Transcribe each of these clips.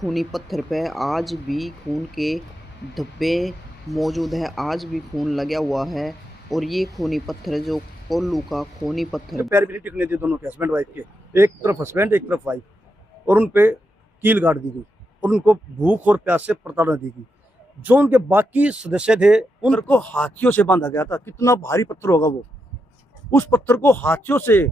खूनी पत्थर पे आज भी खून के धब्बे मौजूद है। आज भी खून लगा हुआ है और ये खूनी पत्थर जो कोल्लू का खूनी पत्थर पैर भी नहीं टिकने दिए दोनों के, हस्बैंड वाइफ के। एक तरफ हस्बैंड, एक तरफ वाइफ, और उन पे कील गाड़ दी गई और उनको भूख और प्यास से प्रताड़ना दी गई। जो उनके बाकी सदस्य थे उनको हाथियों से बांधा गया था। कितना भारी पत्थर होगा वो। उस पत्थर को हाथियों से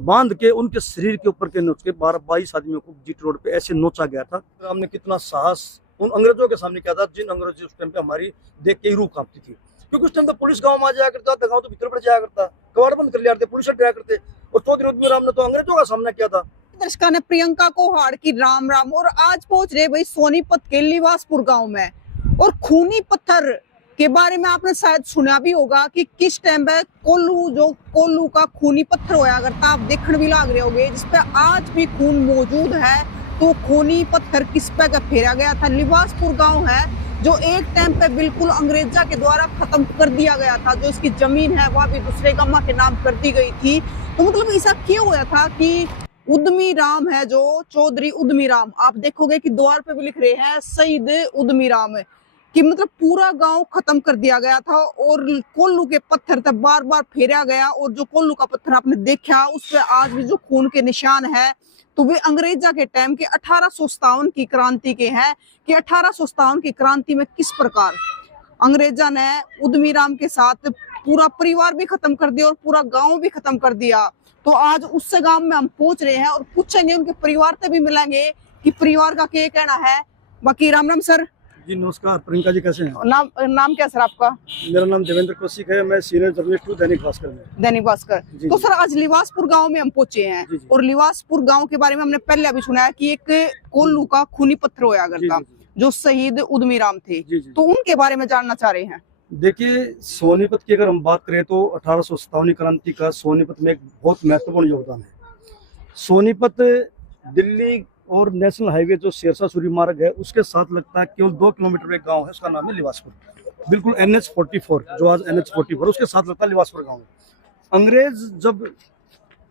बांध के उनके शरीर के ऊपर के नोच के 22 आदमियों को जीटी रोड पे ऐसे नोचा गया था। हमने कितना साहस उन अंग्रेजों के सामने किया था, जिन अंग्रेजों उस टाइम पे हमारी देख के ही रूह कांपती थी। क्योंकि उस टाइम तो पुलिस गांव में आ जाया करता था, गांव तो भीतर पड़ जाया करता, कबाड़ बंद कर लिया करते, पुलिस हटाया करते। और चौधरी उद्यमी ने तो अंग्रेजों का सामना किया था। दर्शका ने प्रियंका को हाड़ की राम राम। और आज पहुंच रहे भाई सोनीपत के लिवासपुर गांव में। और खूनी पत्थर के बारे में आपने शायद सुना भी होगा कि किस टाइम पे कोल्लू का खूनी पत्थर होया करता, आप देखने भी लाग रहे होगे, जिसपे आज भी खून मौजूद है। तो खूनी पत्थर किस पे का फेरा गया था। लिवासपुर गांव है जो एक टाइम पे बिल्कुल अंग्रेजा के द्वारा खत्म कर दिया गया था। जो इसकी जमीन है वह भी दूसरे गम्मा के नाम कर दी गई थी। तो मतलब ऐसा क्यों हुआ था कि उद्यमी राम है जो चौधरी उद्यमी राम, आप देखोगे कि द्वार पे भी लिख रहे हैं शहीद उद्यमी राम, कि मतलब पूरा गांव खत्म कर दिया गया था। और कोल्लू के पत्थर तक बार बार फेरा गया। और जो कोल्लू का पत्थर आपने देखा उस पे आज भी जो खून के निशान है, तो वे अंग्रेजा के टाइम के 1857 की क्रांति के हैं। कि 1857 की क्रांति में किस प्रकार अंग्रेजा ने उद्यमी राम के साथ पूरा परिवार भी खत्म कर दिया और पूरा गांव भी खत्म कर दिया। तो आज उससे गांव में हम पहुंच रहे हैं और पूछेंगे उनके परिवार से भी मिलेंगे कि परिवार का क्या कहना है। बाकी राम राम सर। जी नमस्कार। प्रियंका जी कैसे हैं? नाम क्या सर आपका? मेरा नाम देवेंद्र कौशिक है, मैं सीनियर जर्नलिस्ट हूँ दैनिक भास्कर में। दैनिक भास्कर। जी, तो जी। सर आज लिवासपुर गांव में हम पहुंचे हैं। जी, जी। और लिवासपुर गांव के बारे में हमने पहले अभी सुना है कि एक कोल्लू का खूनी पत्थर होया करता, जो शहीद उद्यमी राम थे। जी, जी। तो उनके बारे में जानना चाह रहे हैं। देखिए, सोनीपत की अगर हम बात करें तो 1857 क्रांति का सोनीपत में एक बहुत महत्वपूर्ण योगदान है। सोनीपत दिल्ली और नेशनल हाईवे जो शेरशाह सूरी मार्ग है उसके साथ लगता है, केवल 2 किलोमीटर एक गांव है, उसका नाम है लिवासपुर। बिल्कुल NH44, जो आज NH44, उसके साथ लगता है लिवासपुर गांव। अंग्रेज जब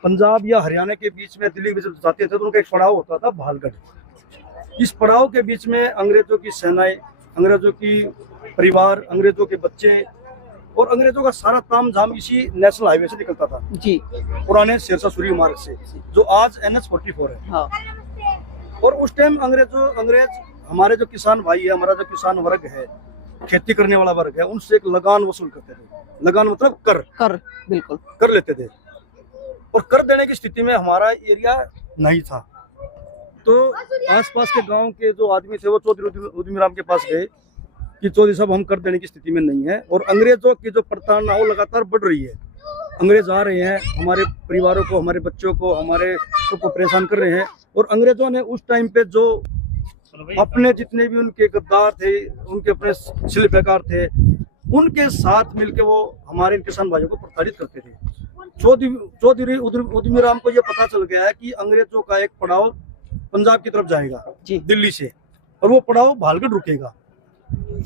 पंजाब या हरियाणा के बीच में दिल्ली में जब जाते थे तो उनका एक पड़ाव होता था भालगढ़। इस पड़ाव के बीच में अंग्रेजों की सेनाएं, अंग्रेजों की परिवार, अंग्रेजों के बच्चे और अंग्रेजों का सारा तामझाम इसी नेशनल हाईवे से निकलता था जी, पुराने शेरशाह सूरी मार्ग से, जो आज NH44 है। हाँ। और उस टाइम अंग्रेज हमारे जो किसान भाई है, हमारा जो किसान वर्ग है, खेती करने वाला वर्ग है, उनसे एक लगान वसूल करते थे। लगान मतलब कर बिल्कुल कर लेते थे। और कर देने की स्थिति में हमारा एरिया नहीं था। तो आसपास के गांव के जो आदमी थे वो चौधरी उद्यमी राम के पास गए कि चौधरी साहब हम कर देने की स्थिति में नहीं है और अंग्रेजों की जो प्रताड़ना वो लगातार बढ़ रही है। अंग्रेज आ रहे हैं, हमारे परिवारों को, हमारे बच्चों को, हमारे सबको परेशान कर रहे हैं। और अंग्रेजों ने उस टाइम पे जो अपने जितने भी उनके गद्दार थे, उनके अपने शिल्पकार थे, उनके साथ मिलकर वो हमारे किसान भाइयों को प्रताड़ित करते थे। चौधरी उद्यमी राम को यह पता चल गया है कि अंग्रेजों का एक पड़ाव पंजाब की तरफ जाएगा दिल्ली से, और वो पड़ाव भालगढ़ रुकेगा।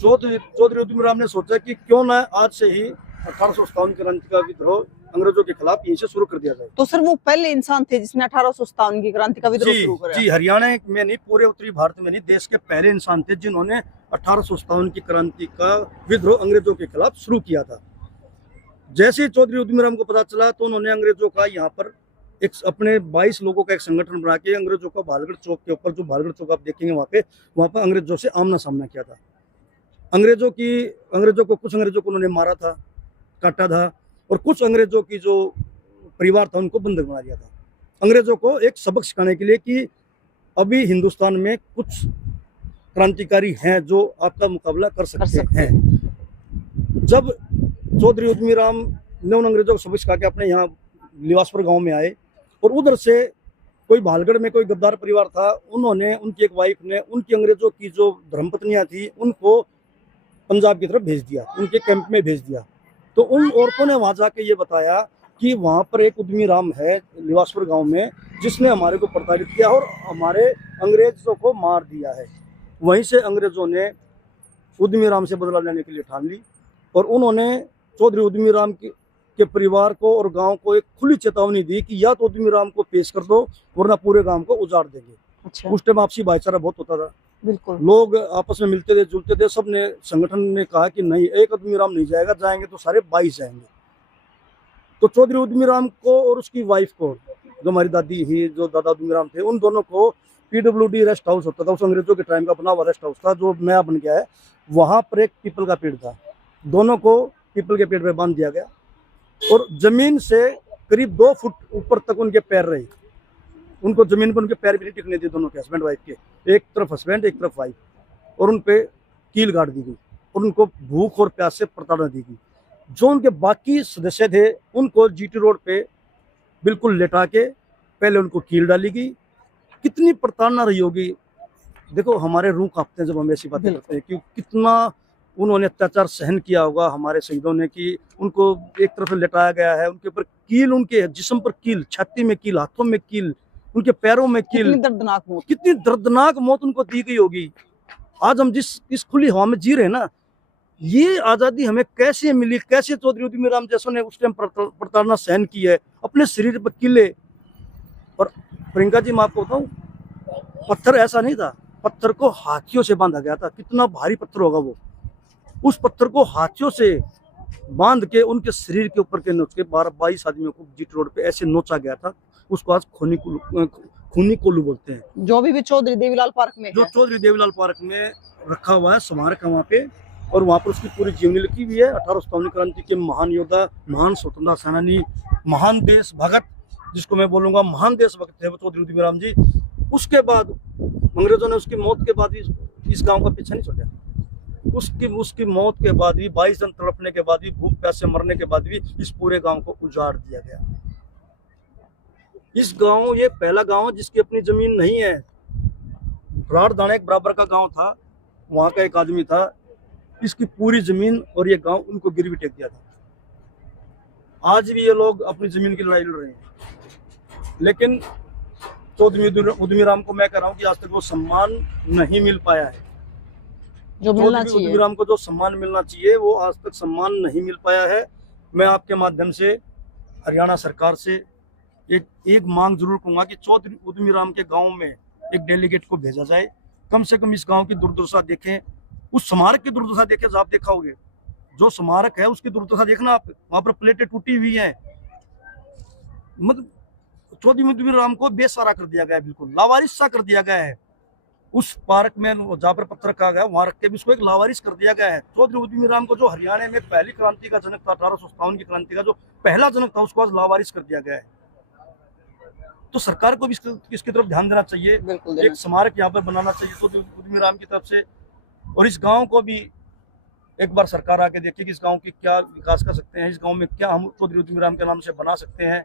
चौधरी उद्यमी राम ने सोचा कि क्यों ना आज से ही 1857 क्रांति का विद्रोह अंग्रेजों के खिलाफ यहीं से शुरू कर दिया जाए। तो सर वो पहले इंसान थे जिसने 1857 की क्रांति का विद्रोह शुरू किया? जी, हरियाणा में नहीं, पूरे उत्तरी भारत में नहीं, देश के पहले इंसान थे जिन्होंने 1857 की क्रांति का विद्रोह अंग्रेजों के खिलाफ शुरू किया था। जैसे ही चौधरी उद्यमी राम को पता चला तो उन्होंने अंग्रेजों का यहाँ पर एक अपने 22 लोगों का एक संगठन बना के अंग्रेजों का भालगढ़ चौक के ऊपर, जो भालगढ़ चौक आप देखेंगे वहाँ पर अंग्रेजों से आमना सामना किया था। कुछ अंग्रेजों को उन्होंने मारा था, काटा था, और कुछ अंग्रेजों की जो परिवार था उनको बंधक बना दिया था। अंग्रेजों को एक सबक सिखाने के लिए कि अभी हिंदुस्तान में कुछ क्रांतिकारी हैं जो आपका मुकाबला कर सकते हैं। जब चौधरी उद्यमी राम ने उन अंग्रेजों को सबक सिखा के अपने यहाँ लिवासपुर गांव में आए, और उधर से कोई भालगढ़ में कोई गद्दार परिवार था, उन्होंने, उनकी एक वाइफ ने उनकी अंग्रेजों की जो धर्मपत्नियां थी उनको पंजाब की तरफ भेज दिया, उनके कैंप में भेज दिया। तो उन औरतों ने वहां जाके ये बताया कि वहां पर एक उद्यमी राम है लिवासपुर गांव में, जिसने हमारे को प्रताड़ित किया और हमारे अंग्रेजों को मार दिया है। वहीं से अंग्रेजों ने उद्यमी राम से बदला लेने के लिए ठान ली और उन्होंने चौधरी उद्यमी राम के परिवार को और गांव को एक खुली चेतावनी दी कि या तो उद्यमी राम को पेश कर दो वरना पूरे गांव को उजाड़ देंगे। अच्छा, उस टाइम आपसी भाईचारा बहुत होता था, बिल्कुल लोग आपस में मिलते थे जुलते थे। सबने संगठन ने कहा कि नहीं, एक उद्यमी राम नहीं जाएगा, जाएंगे तो सारे 22 जाएंगे। तो चौधरी उद्यमी राम को और उसकी वाइफ को, जो हमारी दादी ही, जो दादा उद्यमी राम थे, उन दोनों को PWD रेस्ट हाउस होता था, उस अंग्रेजों के टाइम का बना हुआ रेस्ट हाउस था, जो नया बन गया है, वहां पर एक पीपल का पेड़ था। दोनों को पीपल के पेड़ पे बांध दिया गया और जमीन से करीब 2 फुट ऊपर तक उनके पैर रहे। उनको जमीन पर उनके पैर भी नहीं टिकने दिए, दोनों के, हस्बैंड वाइफ के, एक तरफ हस्बैंड एक तरफ वाइफ, और उन पे कील गाड़ दी गई और उनको भूख और प्यास से प्रताड़ना दी गई। जो उनके बाकी सदस्य थे उनको GT रोड पे बिल्कुल लेटा के पहले उनको कील डाली गई। कितनी प्रताड़ना रही होगी, देखो हमारे रूह कांपते हैं जब हम ऐसी बातें करते हैं कि कितना उन्होंने अत्याचार सहन किया होगा हमारे शहीदों ने, कि उनको एक तरफ लेटाया गया है, उनके ऊपर कील, उनके जिस्म पर कील, छाती में कील, हाथों में कील, उनके पैरों में कील। कितनी दर्दनाक मौत, कितनी दर्दनाक मौत उनको दी गई होगी। आज हम इस खुली हवा में जी रहे हैं ना, ये आजादी हमें कैसे मिली, कैसे चौधरी उद्यमी राम जैसों ने उस टाइम प्रताड़ना सहन की है, अपने शरीर पर किले। और प्रियंका जी, मैं आपको बताऊं, पत्थर ऐसा नहीं था, पत्थर को हाथियों से बांधा गया था। कितना भारी पत्थर होगा वो, उस पत्थर को हाथियों से बांध के उनके शरीर के ऊपर के नोच के 22 आदमियों को GT रोड पे ऐसे नोचा गया था। उसको आज खूनी कोल्लू बोलते हैं, जो भी चौधरी देवीलाल पार्क में जो है। चौधरी देवीलाल पार्क में रखा हुआ है, स्मारक है वहाँ पे, और वहाँ पर उसकी पूरी जीवनी लिखी हुई है। 1857 क्रांति के महान योद्धा, महान स्वतंत्रता सेनानी, महान देश भगत, जिसको मैं बोलूंगा महान देश भगत थे वो चौधरी उद्यमी राम जी। उसके बाद अंग्रेजों ने उसकी मौत के बाद भी इस गांव का पीछा नहीं छोड़ा। उसकी मौत के बाद भी, 22 जन तड़पने के बाद भी, भूख प्यास से मरने के बाद भी इस पूरे गांव को उजाड़ दिया गया। इस गांव, ये पहला गांव है जिसकी अपनी जमीन नहीं है। ब्राड़ दाना एक बराबर का गांव था, वहां का एक आदमी था, इसकी पूरी जमीन और ये गांव उनको गिरवी टेक दिया था। आज भी ये लोग अपनी जमीन की लड़ाई लड़ रहे हैं, लेकिन चौधरी उद्यमी राम को मैं कह रहा हूँ कि आज तक वो सम्मान नहीं मिल पाया है। जो मिलना चौधरी चाहिए, उद्यमी राम को जो सम्मान मिलना चाहिए वो आज तक सम्मान नहीं मिल पाया है। मैं आपके माध्यम से हरियाणा सरकार से एक मांग जरूर करूंगा कि चौधरी उद्यमी राम के गांव में एक डेलीगेट को भेजा जाए, कम से कम इस गांव की दुर्दशा देखें, उस स्मारक की दुर्दशा देखें। आप देखा होगे जो स्मारक है उसकी दुर्दशा देखना आप, वहां पर प्लेटें टूटी हुई हैं। मतलब चौधरी उद्यमी राम को बेसहारा कर दिया गया है, बिल्कुल लावारिस सा कर दिया गया है। उस पार्क में जहाँ पर पत्थर रखा गया वहां रख के भी उसको एक लावारिस कर दिया गया है। चौधरी उद्यमी राम को, जो हरियाणा में पहली क्रांति का जनक था, 1857 की क्रांति का जो पहला जनक था, उसको आज लावारिस कर दिया गया है। तो सरकार को भी इसकी तरफ ध्यान देना चाहिए, एक स्मारक यहाँ पर बनाना चाहिए चौधरी उद्यमी राम की तरफ से। और इस गांव को भी एक बार सरकार आके देखे कि इस गांव की क्या विकास कर सकते हैं, इस गांव में क्या हम चौधरी उद्यमी राम के नाम से बना सकते हैं।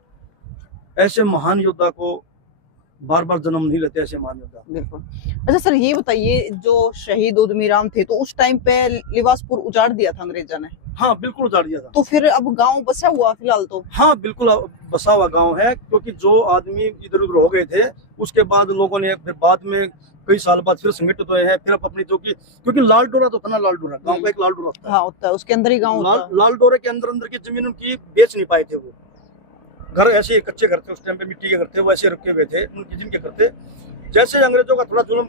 ऐसे महान योद्धा को बार बार जन्म नहीं लेते, ऐसे महान योद्धा। बिल्कुल। अच्छा सर, ये बताइए, जो शहीद उद्यमी राम थे तो उस टाइम पे लिवासपुर उजाड़ दिया था अंग्रेजों ने? हाँ बिल्कुल उजाड़ दिया था। तो फिर अब गांव बसा हुआ फिलहाल? तो हाँ बिल्कुल बसा हुआ गांव है, क्योंकि जो आदमी इधर उधर हो गए थे उसके बाद लोगों ने फिर बाद में कई साल बाद फिर संगठित हुए हैं, फिर अपनी जो की, क्योंकि लाल डोरा तो था ना, लाल डोरा गाँव का एक लाल डोरा होता है। हाँ होता है, उसके अंदर ही गाँव होता है। लाल डोरे के अंदर की जमीन उनकी बेच नहीं पाए थे। वो घर ऐसे कच्चे घर थे उस टाइम पे, मिट्टी के घर थे, वो ऐसे रखे हुए थे उनकी जिनके घर थे। जैसे अंग्रेजों का थोड़ा जुल्म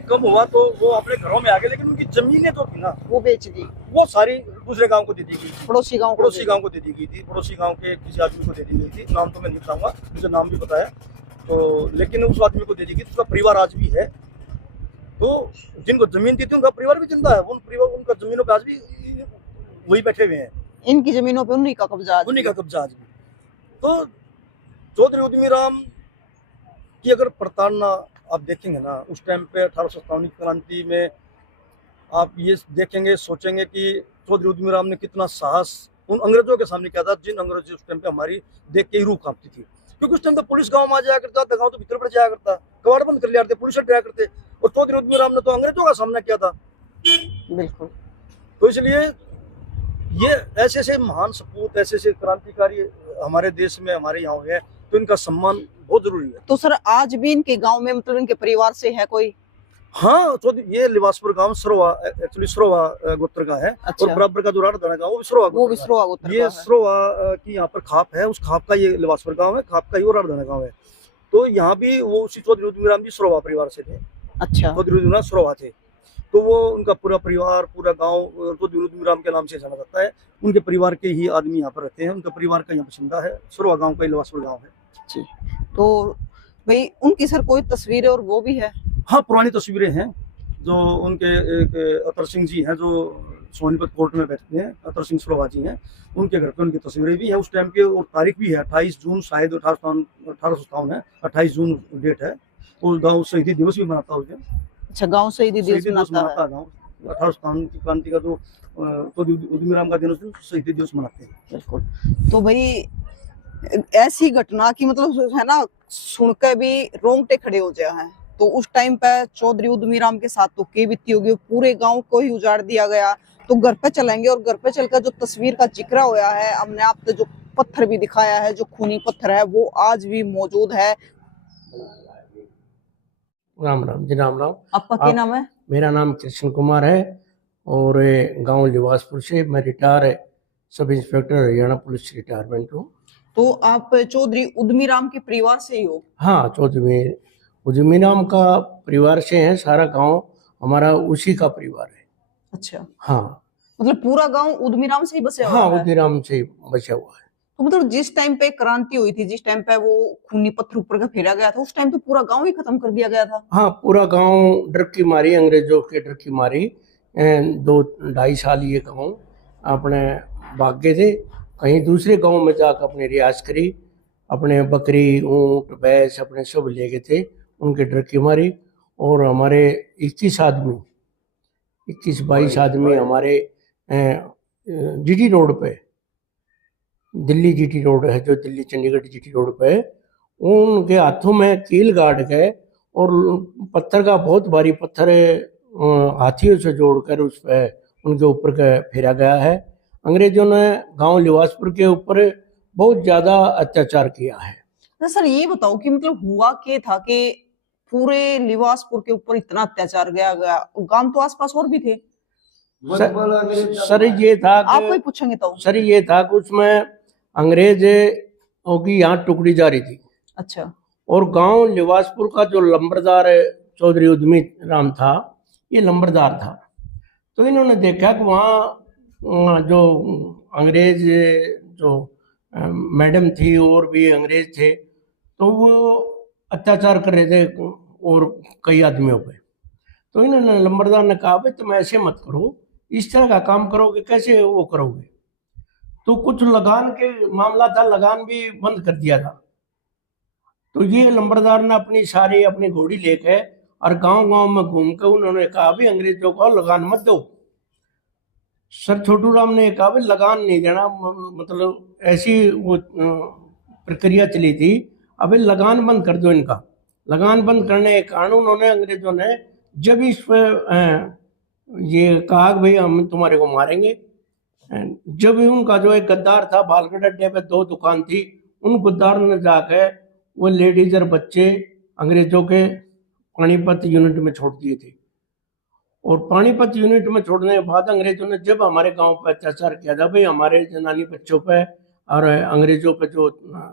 कम हुआ तो वो अपने घरों में आ गए, लेकिन उनकी जमीनें जो थी ना वो बेच दी, वो सारी दूसरे गांव को दे दी गई, पड़ोसी गांव को दे दी गई थी। पड़ोसी गांव के किसी आदमी को दे दी गई थी, नाम तो मैं नहीं बताऊंगा, मुझे नाम भी पता है तो, लेकिन उस आदमी को दे दी गई। उसका परिवार आज भी है, तो जिनको जमीन दी थी उनका परिवार भी जिंदा है, उनका जमीनों पे आज भी वही बैठे हुए हैं। इनकी जमीनों पे उन्हीं का कब्जा आज भी। तो चौधरी उद्यमी राम की अगर प्रताड़ना आप देखेंगे ना, उस टाइम पे 1857 क्रांति में आप ये देखेंगे, सोचेंगे कि चौधरी उद्यमी राम ने कितना साहस उन अंग्रेजों के सामने किया था, जिन अंग्रेजों उस टाइम पे हमारी देख के ही रूह कांपती थी। क्योंकि उस टाइम तो पुलिस गांव में आ जाया करता था, गांव तो भीतर पड़ जाया करता, कबाड़ बंद कर लिया करते, पुलिस हट जाया करते, और चौधरी उद्यमी राम ने तो अंग्रेजों का सामना किया था। बिल्कुल। तो इसलिए ये ऐसे महान सपूत, ऐसे क्रांतिकारी हमारे देश में, हमारे यहाँ है, तो इनका सम्मान बहुत जरूरी है। तो सर आज भी इनके गांव में, मतलब इनके परिवार से है कोई? हाँ, तो ये लिवासपुर गांव एक्चुअली सरोवा गोत्र का है। अच्छा। और बराबर का जो राणा गांव वो भी सरोवा गोत्र, ये सरोवा की यहाँ पर खाप है, उस खाप का ये लिवासपुर गांव है, खाप का ही वो राणा गांव है। तो यहाँ भी वो उसी चौधरी उद्यमीराम जी सरोवा परिवार से थे। अच्छा। चौधरी उद्यमीराम सरोवा थे, तो वो उनका पूरा परिवार, पूरा गांव चौधरी उद्यमीराम के नाम से जाना जाता है। उनके परिवार के ही आदमी यहाँ पर रहते हैं। उनका परिवार का यहाँ बसिंदा है, सरोवा गाँव का इलवासपुर गाँव है जी। तो भाई उनकी सर कोई तस्वीरें और वो भी है? हाँ, पुरानी तस्वीरें हैं। जो उनके एक अतर सिंह जी हैं जो सोनीपत कोर्ट में बैठते हैं, अतर सिंह सरोवा जी हैं, उनके घर पे उनकी तस्वीरें भी हैं उस टाइम की, और तारीख भी है 28 जून शायद 1857 है, 28 जून डेट है। और गाँव शहीदी दिवस भी मनाता है उस दिन। अच्छा, गांव शहीदी दिवस मनाता है। गाँव 1857 की क्रांति का जो उद्यमीराम का दिन, उस दिन शहीदी दिवस मनाते हैं। बिल्कुल। तो भाई ऐसी घटना की मतलब है ना, सुनकर भी रोंगटे खड़े हो जाए हैं। तो उस टाइम पे चौधरी उद्यमीराम के साथ तो के बीती होगी, पूरे गांव को ही उजाड़ दिया गया। तो घर पे चलेंगे और घर पे चलकर जो तस्वीर का जिक्र होया है, हमने आपने जो पत्थर भी दिखाया है, जो खूनी पत्थर है वो आज भी मौजूद है। राम राम जी, राम राम। आपका क्या नाम है? मेरा नाम कृष्ण कुमार है और गांव लिवासपुर से मैं retire sub inspector Haryana police retirement हूँ। तो आप चौधरी उद्यमीराम के परिवार से ही हो? हाँ, चौधरी उद्यमीराम का परिवार से है। सारा गांव हमारा उसी का परिवार है। अच्छा। हाँ, मतलब पूरा गांव उद्यमीराम से ही बसा हुआ हाँ, है? उद्यमीराम से बचा हुआ है। तो मतलब जिस टाइम पे क्रांति हुई थी, जिस टाइम पे वो खूनी पत्थर ऊपर का फेरा गया था, उस टाइम तो पूरा गांव ही खत्म कर दिया गया था। हाँ, पूरा गांव डर की मारी, अंग्रेजों के डर की मारी 2-2.5 साल ये गांव अपने भाग गए थे। कहीं दूसरे गांव में जाकर अपनी रियाज करी, अपने बकरी, ऊंट, भैंस अपने सब ले गए थे उनके डर की मारी। और हमारे 21-22 आदमी हमारे जीटी रोड पे, दिल्ली जीटी रोड है जो दिल्ली चंडीगढ़ जीटी रोड पे, उनके हाथों में कील गाड़ गए और पत्थर का बहुत भारी पत्थर हाथियों से जोड़कर उस पर उनके ऊपर फेरा गया है। अंग्रेजों ने गांव लिवासपुर के ऊपर बहुत ज्यादा अत्याचार किया है। तो सर ये बताओ कि मतलब हुआ क्या था कि पूरे लिवासपुर के ऊपर इतना अत्याचार गया? गांव तो आसपास और भी थे। सर ये था आपको ही पूछेंगे तो। सर ये था कि उसमें अंग्रेजों की यहाँ टुकड़ी जा रही थी। अच्छा। और गांव लिवासपुर का जो लंबरदार चौधरी उद्यमीराम था, ये लंबरदार था। तो इन्होंने देखा कि वहाँ जो अंग्रेज जो मैडम थी और भी अंग्रेज थे, तो वो अत्याचार कर रहे थे और कई आदमियों पे। तो इन्होंने लंबरदार ने कहा भाई तुम ऐसे मत करो, इस तरह का काम करोगे कैसे वो करोगे। तो कुछ लगान के मामला था, लगान भी बंद कर दिया था। तो ये लंबरदार ने अपनी घोड़ी लेके और गांव गांव में घूम कर उन्होंने कहा भी अंग्रेजों को लगान मत दो। सर छोटू राम ने कहा भी लगान नहीं देना, मतलब ऐसी वो प्रक्रिया चली थी, अबे लगान बंद कर दो इनका। लगान बंद करने के कारण उन्होंने, अंग्रेजों ने जब इस पर ये कहा भाई हम तुम्हारे को मारेंगे, जब उनका जो एक गद्दार था, बालगढ़ अड्डे पे 2 दुकान थी, उन गद्दार ने जाकर वो लेडीज और बच्चे अंग्रेजों के पानीपत यूनिट में छोड़ दिए थे। और पानीपत यूनिट में छोड़ने के बाद अंग्रेजों ने जब हमारे गांव पर अत्याचार किया था भाई, हमारे जनानी बच्चों पे और अंग्रेजों पे जो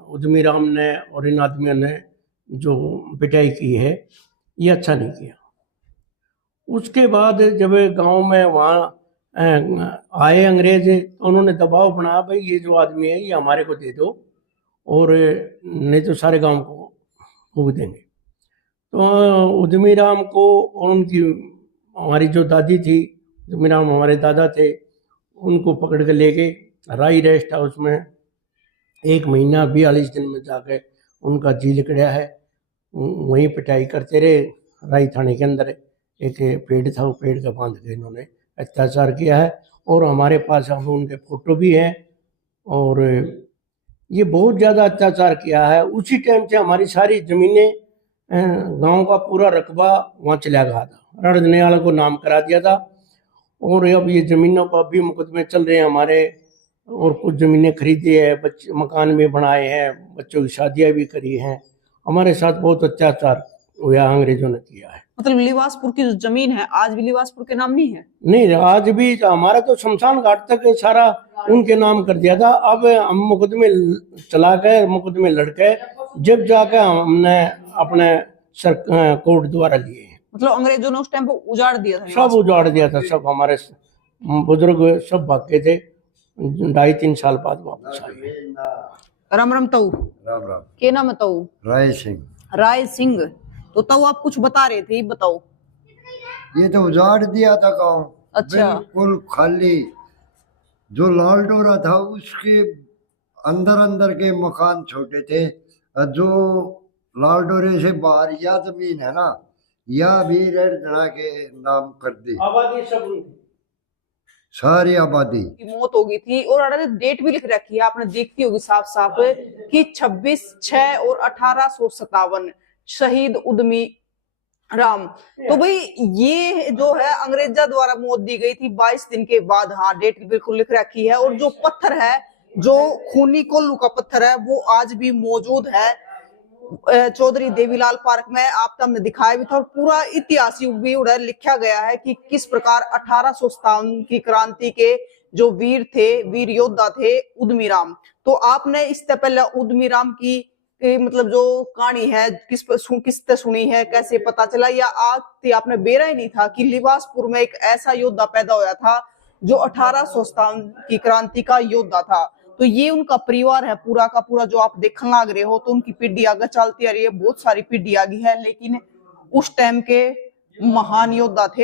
उद्यमीराम ने और इन आदमियों ने जो पिटाई की है, ये अच्छा नहीं किया। उसके बाद जब गांव में वहाँ आए अंग्रेज, तो उन्होंने दबाव बनाया भाई ये जो आदमी है ये हमारे को दे दो और नहीं तो सारे गांव को फूंक देंगे। तो उद्यमीराम को और उनकी हमारी जो दादी थी, उद्यमीराम हमारे दादा थे, उनको पकड़ के ले गए राई रेस्ट हाउस में। 1 महीना 42 दिन में जाकर उनका जी लिकड़ा है। वहीं पिटाई करते रहे राई थाने के अंदर। एक पेड़ था, वो पेड़ का बांध के इन्होंने अत्याचार किया है। और हमारे पास हम उनके फोटो भी हैं। और ये बहुत ज़्यादा अत्याचार किया है। उसी टाइम से हमारी सारी ज़मीनें, गांव का पूरा रकबा वहाँ चला गया था, रणजनेवाला को नाम करा दिया था। और अब ये ज़मीनों पर भी मुकदमे चल रहे हैं हमारे। और कुछ ज़मीनें खरीदी है, बच्चे मकान भी बनाए हैं, बच्चों की शादियाँ भी करी हैं। हमारे साथ बहुत अत्याचार हुआ, अंग्रेजों ने किया है। मतलब लिवासपुर की जो जमीन है आज भी लिवासपुर के नाम नहीं है? नहीं, आज भी हमारा तो शमशान घाट तक सारा उनके नाम कर दिया था। अब हम मुकदमे चला गए, मुकदमे लड़के जब जाकर हमने अपने कोर्ट द्वारा लिए। मतलब अंग्रेजों ने उस टाइम पे उजाड़ दिया था सब उजाड़ दिया था, सब हमारे बुजुर्ग सब भाग के थे, 2.5-3 साल बाद वापस आए। राम राम ताऊ। राम राम। के नाम है ताऊ? राय सिंह। राय सिंह। तो ताऊ आप कुछ बता रहे थे, बताओ। ये तो उजाड़ दिया था गाँव, अच्छा। बिल्कुल खाली। जो लाल डोरा था उसके अंदर अंदर के मकान छोटे थे, और जो लाल डोरे से बाहर या जमीन है ना, या भी रेड धड़ा के नाम कर दी, आबादी सब सारी आबादी की मौत हो गई थी। और डेट भी लिख रखी है, आपने देखती होगी साफ साफ कि 26/6 और 1857 शहीद उद्यमी राम। तो भाई ये जो है अंग्रेजा द्वारा मौत दी गई थी 22 दिन के बाद। हाँ, डेट बिल्कुल लिख रखी है। और जो पत्थर है, जो खूनी कोल्लू का पत्थर है, वो आज भी मौजूद है चौधरी देवीलाल पार्क में। आप हमने दिखाया भी था, और पूरा इतिहास भी उधर लिखा गया है कि किस प्रकार 1857 की क्रांति के जो वीर थे, वीर योद्धा थे उद्यमी राम। तो आपने इससे पहले उद्यमी राम की मतलब जो कहानी है किससे सुनी है, कैसे पता चला, या आज आपने बेरा ही नहीं था कि लिबासपुर में एक ऐसा योद्धा पैदा होया था जो 1857 की क्रांति का योद्धा था। तो ये उनका परिवार है पूरा का पूरा, जो आप देखने लग रहे हो। तो उनकी पीढ़ी आगे चलती आ रही है, बहुत सारी पीढ़ी आगे है, लेकिन उस टाइम के महान योद्धा थे।